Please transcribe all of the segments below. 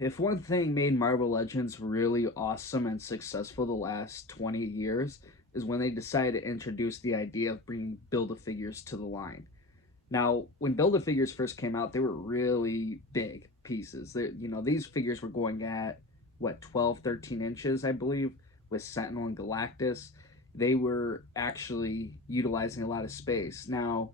If one thing made Marvel Legends really awesome and successful the last 20 years is when they decided to introduce the idea of bringing Build-A-Figures to the line. Now, when Build-A-Figures first came out, they were really big pieces. These figures were going at, what, 12, 13 inches, I believe, with Sentinel and Galactus. They were actually utilizing a lot of space. Now,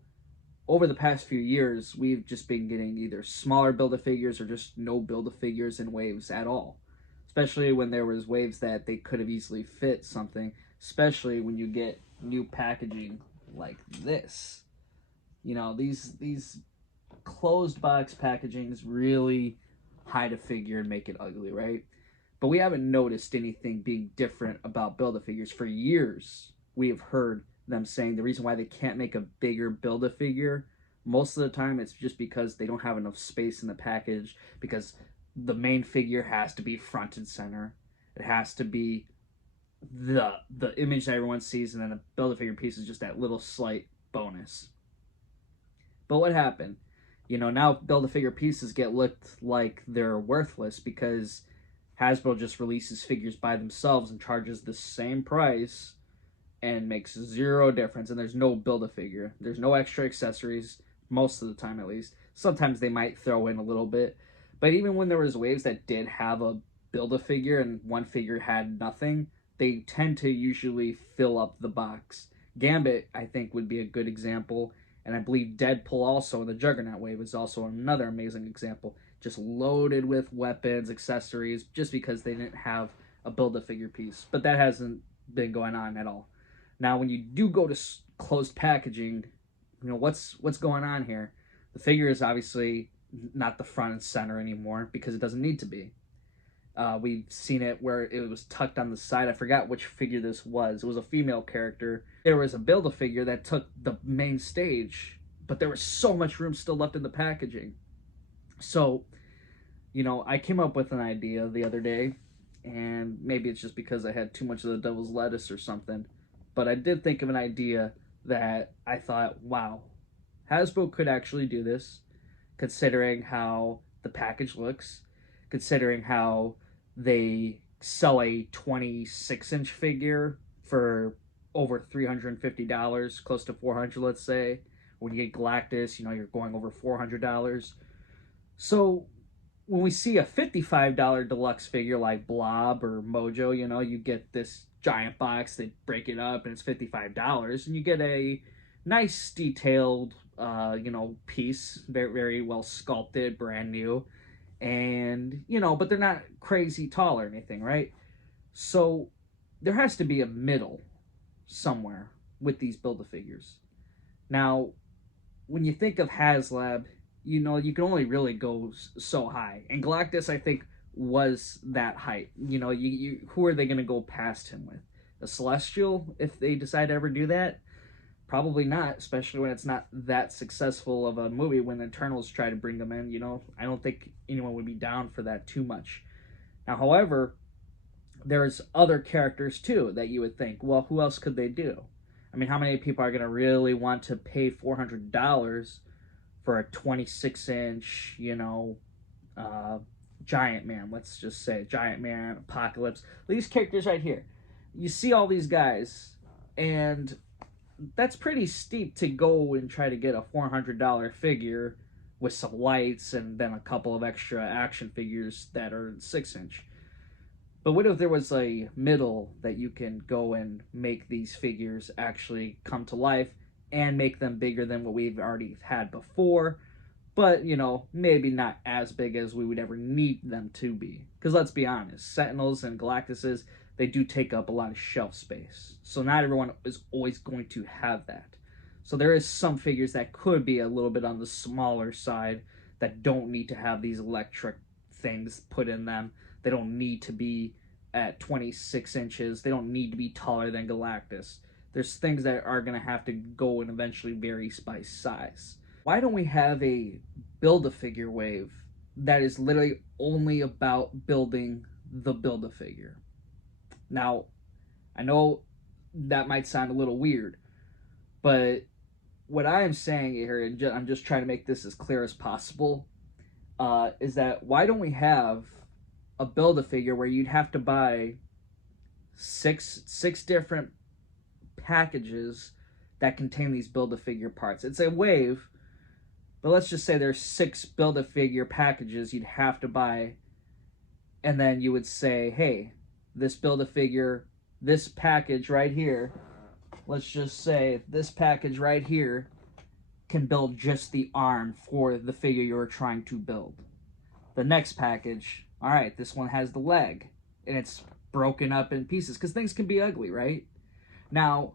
over the past few years, we've just been getting either smaller Build-A-Figures or just no Build-A-Figures in waves at all. Especially when there was waves that they could have easily fit something, especially when you get new packaging like this. These closed box packagings really hide a figure and make it ugly, right? But we haven't noticed anything being different about Build-A-Figures for years. We have heard them saying the reason why they can't make a bigger Build-A-Figure, most of the time it's just because they don't have enough space in the package, because the main figure has to be front and center. It has to be the image that everyone sees, and then the Build-A-Figure piece is just that little slight bonus. But what happened? Now Build-A-Figure pieces get looked like they're worthless because Hasbro just releases figures by themselves and charges the same price and makes zero difference. And there's no Build-A-Figure. There's no extra accessories, most of the time at least. Sometimes they might throw in a little bit. But even when there was waves that did have a Build-A-Figure and one figure had nothing, they tend to usually fill up the box. Gambit, I think, would be a good example. And I believe Deadpool also in the Juggernaut wave is also another amazing example. Just loaded with weapons, accessories, just because they didn't have a Build-A-Figure piece. But that hasn't been going on at all. Now, when you do go to closed packaging, what's going on here? The figure is obviously not the front and center anymore because it doesn't need to be. We've seen it where it was tucked on the side. I forgot which figure this was. It was a female character. There was a Build-A-Figure that took the main stage, but there was so much room still left in the packaging. So, I came up with an idea the other day, and maybe it's just because I had too much of the devil's lettuce or something, but I did think of an idea that I thought, wow, Hasbro could actually do this, considering how the package looks, considering how they sell a 26-inch figure for over $350, close to $400, let's say. When you get Galactus, you're going over $400. So when we see a $55 deluxe figure like Blob or Mojo, you get this giant box, they break it up, and it's $55, and you get a nice detailed, piece, very, very well sculpted, brand new, and but they're not crazy tall or anything, right? So there has to be a middle somewhere with these Build-A-Figures. Now, when you think of HasLab, you can only really go so high, and Galactus, I think, was that height. Who are they going to go past him with? A Celestial, if they decide to ever do that? Probably not, especially when it's not that successful of a movie. When the Eternals try to bring them in, I don't think anyone would be down for that too much. Now, however, there's other characters too that you would think, well, who else could they do? I mean, how many people are going to really want to pay $400 for a 26-inch, Giant Man? Let's just say Giant Man, Apocalypse. These characters right here. You see all these guys, and that's pretty steep to go and try to get a $400 figure with some lights and then a couple of extra action figures that are 6-inch. But what if there was a middle that you can go and make these figures actually come to life and make them bigger than what we've already had before, but, maybe not as big as we would ever need them to be? Because let's be honest, Sentinels and Galactuses, they do take up a lot of shelf space. So not everyone is always going to have that. So there is some figures that could be a little bit on the smaller side that don't need to have these electric things put in them. They don't need to be at 26 inches. They don't need to be taller than Galactus. There's things that are going to have to go and eventually vary by size. Why don't we have a Build-A-Figure wave that is literally only about building the Build-A-Figure? Now, I know that might sound a little weird, but what I am saying here, and I'm just trying to make this as clear as possible, is that why don't we have a Build-A-Figure where you'd have to buy six different packages that contain these Build-A-Figure parts. It's a wave, but let's just say there's 6 Build-A-Figure packages you'd have to buy, and then you would say, hey, this Build-A-Figure, this package right here, let's just say this package right here can build just the arm for the figure you're trying to build. The next package, all right, this one has the leg, and it's broken up in pieces, because things can be ugly, right? Now,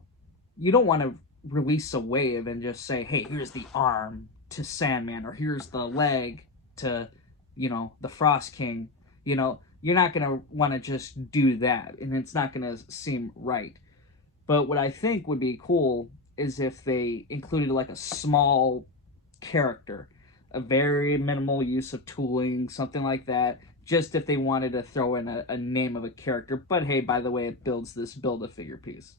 you don't want to release a wave and just say, hey, here's the arm to Sandman, or here's the leg to, the Frost King. You're not going to want to just do that, and it's not going to seem right. But what I think would be cool is if they included like a small character, a very minimal use of tooling, something like that, just if they wanted to throw in a name of a character. But hey, by the way, it builds this Build-A-Figure piece.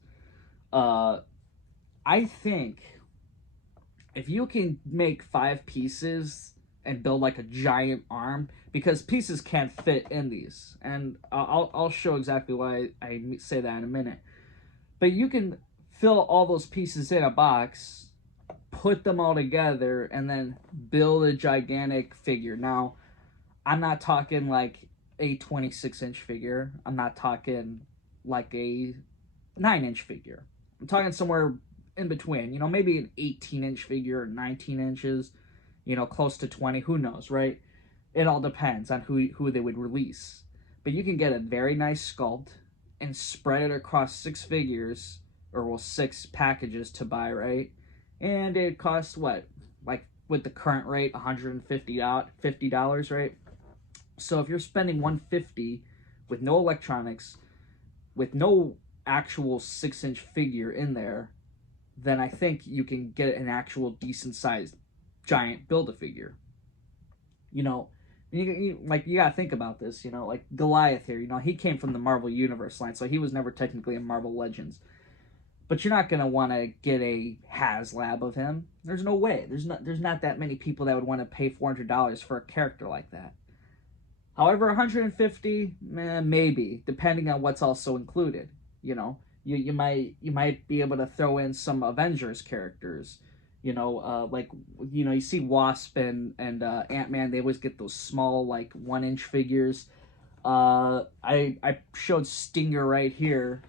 I think if you can make 5 pieces and build like a giant arm, because pieces can't fit in these, and I'll show exactly why I say that in a minute. But you can fill all those pieces in a box, put them all together, and then build a gigantic figure. Now, I'm not talking like a 26-inch figure. I'm not talking like a 9-inch figure. I'm talking somewhere in between. Maybe an 18-inch figure or 19 inches, close to 20. Who knows, right? It all depends on who they would release. But you can get a very nice sculpt and spread it across 6 figures, or 6 packages to buy, right? And it costs what? Like with the current rate, $150, right? So if you're spending $150 with no electronics, with no actual 6-inch figure in there, then I think you can get an actual decent sized giant Build-A-Figure. You gotta think about this. Like Goliath here. He came from the Marvel Universe line, so he was never technically in Marvel Legends. But you're not gonna want to get a HasLab of him. There's no way. There's not that many people that would want to pay $400 for a character like that. However, $150, maybe, depending on what's also included. You might be able to throw in some Avengers characters. You see Wasp and Ant-Man. They always get those small, like 1-inch figures. I showed Stinger right here,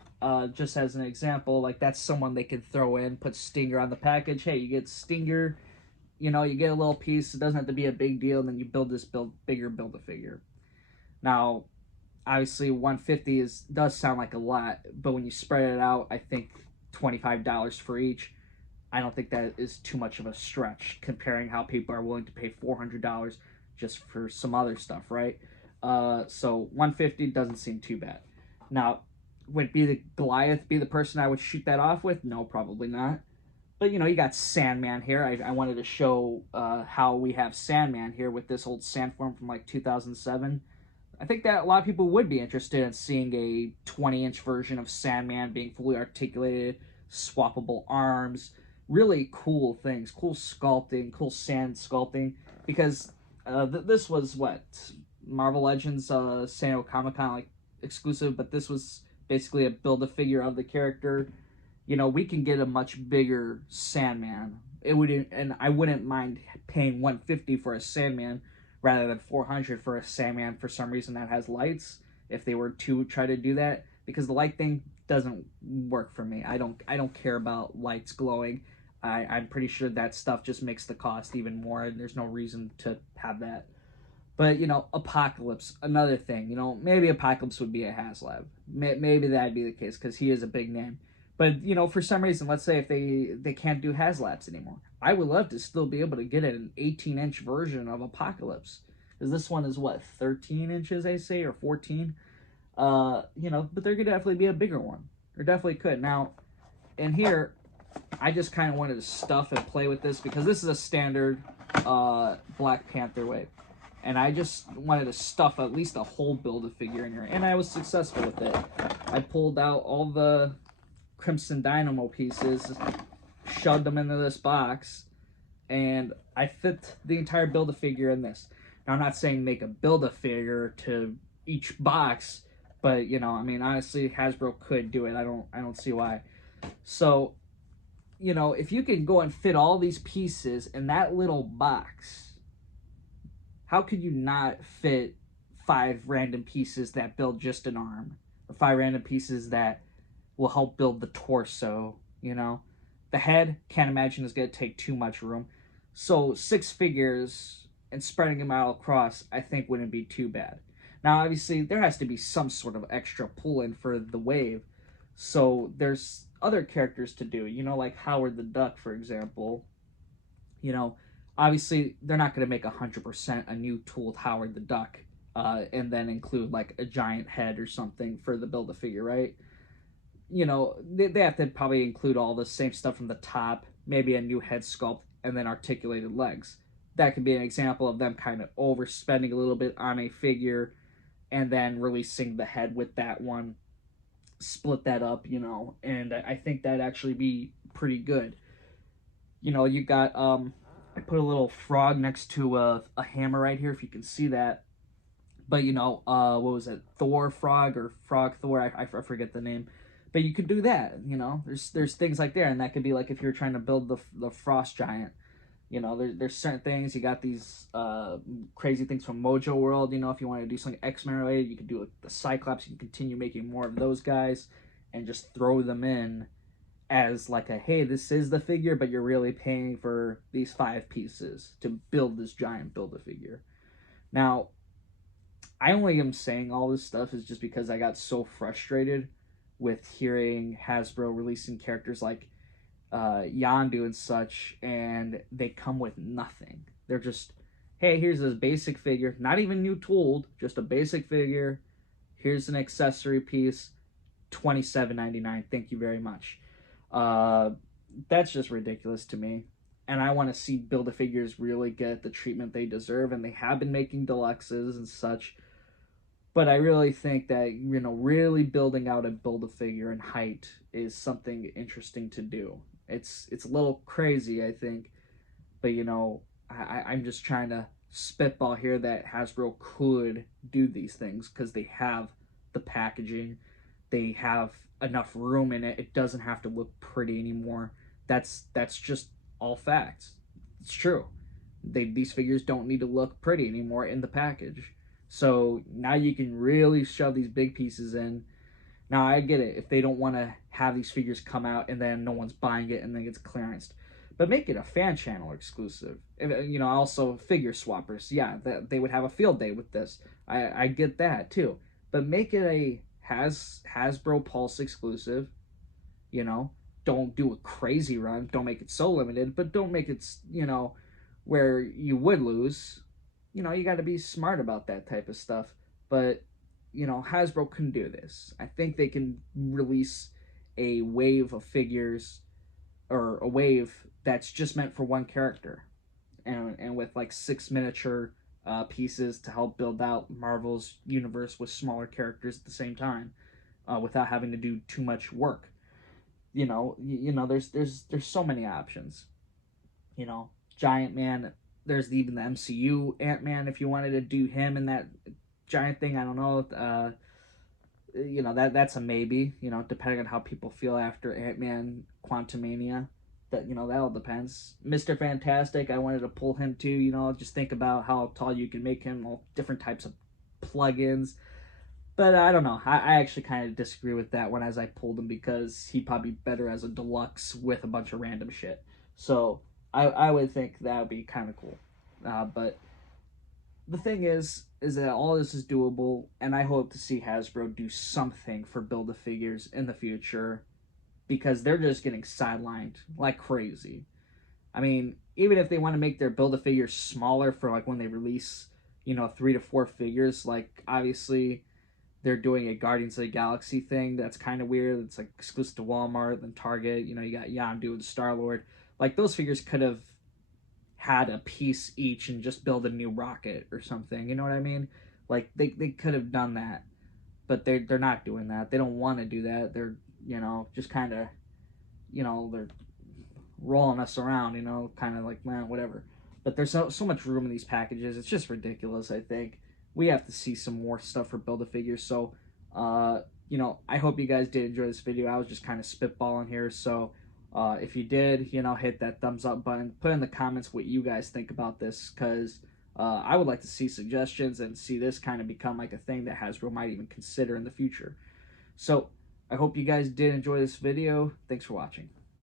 just as an example. Like, that's someone they could throw in, put Stinger on the package. Hey, you get Stinger. You get a little piece. It doesn't have to be a big deal. And then you build this bigger Build-A-Figure. Now, obviously, $150 does sound like a lot, but when you spread it out, I think $25 for each. I don't think that is too much of a stretch, comparing how people are willing to pay $400 just for some other stuff, right? So $150 doesn't seem too bad. Now, would Goliath be the person I would shoot that off with? No, probably not. But you got Sandman here. I wanted to show how we have Sandman here with this old Sandform from like 2007. I think that a lot of people would be interested in seeing a 20-inch version of Sandman being fully articulated, swappable arms, really cool things, cool sculpting, cool sand sculpting, because this was what, Marvel Legends San Diego Comic-Con like exclusive, but this was basically a Build-A-Figure of the character. We can get a much bigger Sandman. I wouldn't mind paying $150 for a Sandman rather than $400 for a Sandman for some reason that has lights, if they were to try to do that, because the light thing doesn't work for me. I don't care about lights glowing. I'm pretty sure that stuff just makes the cost even more, and there's no reason to have that. But, Apocalypse, another thing. Maybe Apocalypse would be a HasLab. Maybe that'd be the case, because he is a big name. But, for some reason, let's say if they can't do HasLabs anymore, I would love to still be able to get an 18-inch version of Apocalypse. Because this one is, 13 inches, they say, or 14? But there could definitely be a bigger one. There definitely could. Now, in here, I just kind of wanted to stuff and play with this, because this is a standard Black Panther wave. And I just wanted to stuff at least a whole Build-A-Figure in here. And I was successful with it. I pulled out all the Crimson Dynamo pieces, shoved them into this box, and I fit the entire Build-A-Figure in this. Now, I'm not saying make a Build-A-Figure to each box. But you know, I mean, honestly, Hasbro could do it. I don't see why. So you know, if you can go and fit all these pieces in that little box, how could you not fit 5 random pieces that build just an arm, or 5 random pieces that will help build the torso? You know, the head, can't imagine is going to take too much room. So 6 figures and spreading them out across, I think wouldn't be too bad. Now, obviously, there has to be some sort of extra pull in for the wave. So there's other characters to do, you know, like Howard the Duck, for example. You know, obviously, they're not going to make 100% a new tooled Howard the Duck and then include like a giant head or something for the build a figure, right? You know, they have to probably include all the same stuff from the top, maybe a new head sculpt, and then articulated legs. That could be an example of them kind of overspending a little bit on a figure and then releasing the head with that one, split that up, you know, and I think that'd actually be pretty good. You know, you got, I put a little frog next to a hammer right here, if you can see that. But, you know, what was it? Thor Frog or Frog Thor? I forget the name. But you could do that, you know. There's things like there, and that could be like if you're trying to build the Frost Giant. You know, there's certain things. You got these crazy things from Mojo World. You know, if you want to do something X-Men related, you could do the Cyclops. You can continue making more of those guys and just throw them in as like a, hey, this is the figure, but you're really paying for these 5 pieces to build this giant Build-A-Figure. Now, I only am saying all this stuff is just because I got so frustrated with hearing Hasbro releasing characters like Yondu and such, and they come with nothing. They're just, hey, here's this basic figure, not even new tooled, just a basic figure. Here's an accessory piece, $27.99. Thank you very much. Uh, that's just ridiculous to me. And I want to see Build-A-Figures really get the treatment they deserve, and they have been making deluxes and such. But I really think that, you know, really building out a Build-A-Figure in height is something interesting to do. It's a little crazy, I think, but you know, I'm just trying to spitball here that Hasbro could do these things because they have the packaging, they have enough room in it. It doesn't have to look pretty anymore. That's just all facts. It's true. These figures don't need to look pretty anymore in the package. So now you can really shove these big pieces in. Now I get it if they don't want to have these figures come out and then no one's buying it and then it's clearanced, but make it a fan channel exclusive. You know, also figure swappers. Yeah, they would have a field day with this. I get that too, but make it a Hasbro Pulse exclusive. You know, don't do a crazy run. Don't make it so limited, but don't make it, you know, where you would lose. You know, you got to be smart about that type of stuff. But you know, Hasbro can do this. I think they can release a wave of figures or a wave that's just meant for one character, and with like 6 miniature pieces to help build out Marvel's universe with smaller characters at the same time, without having to do too much work. You know, there's so many options. You know, Giant Man. There's even the MCU Ant-Man if you wanted to do him in that giant thing. I don't know. You know, that's a maybe. You know, depending on how people feel after Ant-Man Quantumania. That, you know, that all depends. Mr. Fantastic, I wanted to pull him too. You know, just think about how tall you can make him. All different types of plugins. But I don't know. I actually kind of disagree with that one as I pulled him because he'd probably be better as a deluxe with a bunch of random shit. So I would think that would be kind of cool. But the thing is that all this is doable, and I hope to see Hasbro do something for Build-A-Figures in the future because they're just getting sidelined like crazy. I mean, even if they want to make their Build-A-Figures smaller for like when they release, you know, 3 to 4 figures, like obviously they're doing a Guardians of the Galaxy thing that's kind of weird. It's like exclusive to Walmart and Target. You know, you got Yondu and Star-Lord. Like those figures could have had a piece each and just build a new rocket or something. You know what I mean? Like they could have done that, but they're not doing that. They don't want to do that. They're, you know, just kind of, you know, they're rolling us around. You know, kind of like, man, whatever. But there's so much room in these packages. It's just ridiculous, I think. we have to see some more stuff for Build-A-Figures. So, you know, I hope you guys did enjoy this video. I was just kind of spitballing here. So, if you did, you know, hit that thumbs up button. Put in the comments what you guys think about this, because I would like to see suggestions and see this kind of become like a thing that Hasbro might even consider in the future. So, I hope you guys did enjoy this video. Thanks for watching.